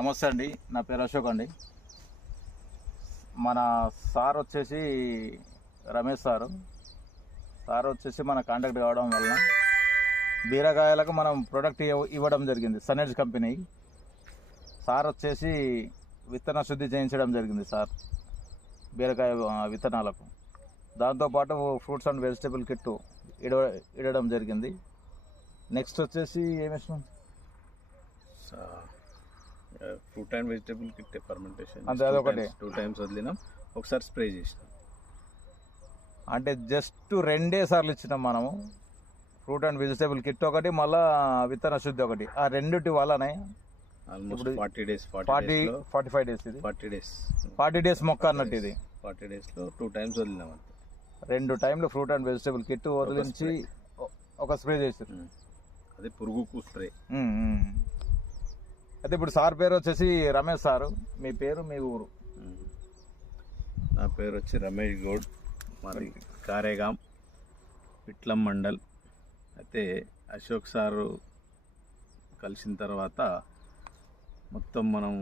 నమస్తే అండి, నా పేరు అశోక్ అండి. మన సార్ వచ్చేసి రమేష్ సార్ వచ్చేసి మన కాంటాక్ట్ కావడం వలన బీరకాయలకు మనం ప్రొడక్ట్ ఇవ్వడం జరిగింది. సనెడ్జ్ కంపెనీ సార్ వచ్చేసి విత్తన శుద్ధి చేయించడం జరిగింది సార్ బీరకాయ విత్తనాలకు. దాంతోపాటు ఫ్రూట్స్ అండ్ వెజిటేబుల్ కిట్ ఇవ్వడం జరిగింది. నెక్స్ట్ వచ్చేసి ఏమేసినాం, fruit and vegetable kit fermentation అంతే, అదొకటి 2 times వదిలినాం, ఒకసారి స్ప్రే చేసినాం. అంటే జస్ట్ 2 సార్లు ఇచ్చినాం మనము. ఫ్రూట్ అండ్ వెజిటేబుల్ కిట్ ఒకటి, మళ్ళా విత్తన శుద్ధి ఒకటి. ఆ రెండిటి వల్లనే ఆల్మోస్ట్ 40 days 45 డేస్ ఇది 40 డేస్ మొక్క అన్నట్టు. ఇది 40 daysలో 2 times వదిలినాం. అంతే 2 టైంలు ఫ్రూట్ అండ్ వెజిటేబుల్ కిట్ వదిలించి ఒక స్ప్రే చేసారు. అది పురుగుకు స్ప్రే. అయితే ఇప్పుడు సార్ పేరు వచ్చేసి రమేష్ సారు. మీ పేరు, మీ ఊరు? నా పేరు వచ్చి రమేష్ గౌడ్, మరి కారేగాం, పిట్లం మండల్. అయితే అశోక్ సారు కలిసిన తర్వాత మొత్తం మనం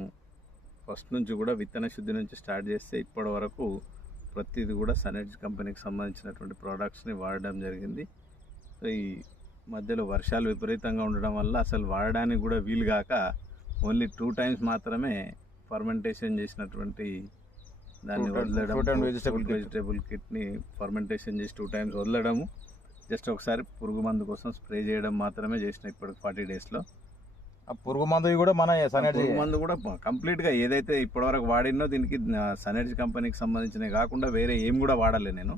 ఫస్ట్ నుంచి కూడా విత్తన శుద్ధి నుంచి స్టార్ట్ చేస్తే ఇప్పటి వరకు ప్రతిది కూడా సనెడ్జ్ కంపెనీకి సంబంధించినటువంటి ప్రోడక్ట్స్ని వాడడం జరిగింది. సో ఈ మధ్యలో వర్షాలు విపరీతంగా ఉండడం వల్ల అసలు వాడడానికి కూడా వీలు కాక ఓన్లీ 2 times మాత్రమే ఫర్మెంటేషన్ చేసినటువంటి దాన్ని వదలడం, వెజిటేబుల్ కిట్ని ఫర్మెంటేషన్ చేసి 2 times వదలడము, జస్ట్ ఒకసారి పురుగు మందు కోసం స్ప్రే చేయడం మాత్రమే చేసిన ఇప్పటికి 40 daysలో. ఆ పురుగు మందు కూడా మన పురుగు మందు కూడా కంప్లీట్గా ఏదైతే ఇప్పటివరకు వాడినో దీనికి సనెడ్జ్ కంపెనీకి సంబంధించినవి కాకుండా వేరే ఏం కూడా వాడలే. నేను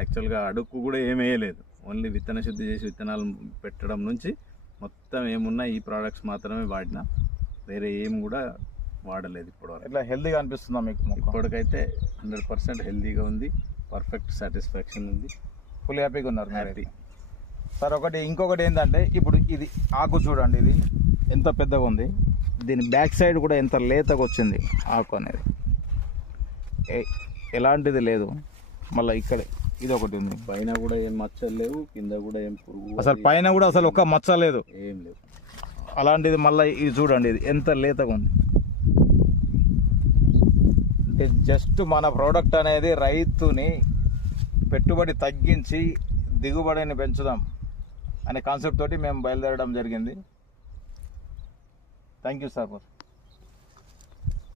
యాక్చువల్గా అడుక్కు కూడా ఏం వేయలేదు, ఓన్లీ విత్తన శుద్ధి చేసి విత్తనాలు పెట్టడం నుంచి మొత్తం ఏమున్నా ఈ ప్రోడక్ట్స్ మాత్రమే వాడిన, వేరే ఏం కూడా వాడలేదు ఇప్పటివరకు. ఇట్లా హెల్తీగా అనిపిస్తుందా మీకు? ఇప్పటికైతే 100% హెల్తీగా ఉంది, పర్ఫెక్ట్ సాటిస్ఫాక్షన్ ఉంది, ఫుల్ హ్యాపీగా ఉన్నారు. Happy sir. ఇంకొకటి ఏంటంటే, ఇప్పుడు ఇది ఆకు చూడండి, ఇది ఎంత పెద్దగా ఉంది, దీని బ్యాక్ సైడ్ కూడా ఎంత లేతగా వచ్చింది ఆకు అనేది, ఎలాంటిది లేదు. మళ్ళీ ఇక్కడ ఇది ఒకటి ఉంది, పైన కూడా ఏం మచ్చలు లేవు, కింద కూడా ఏం పురుగు, అసలు పైన కూడా అసలు ఒక్క మచ్చ లేదు, ఏం లేదు. అలాంటిది మళ్ళీ ఇది చూడండి, ఇది ఎంత లేతగా ఉంది. అంటే జస్ట్ మన ప్రోడక్ట్ అనేది రైతుని పెట్టుబడి తగ్గించి దిగుబడిని పెంచుదాం అనే కాన్సెప్ట్ తోటి మేము బయలుదేరడం జరిగింది. Thank you sir.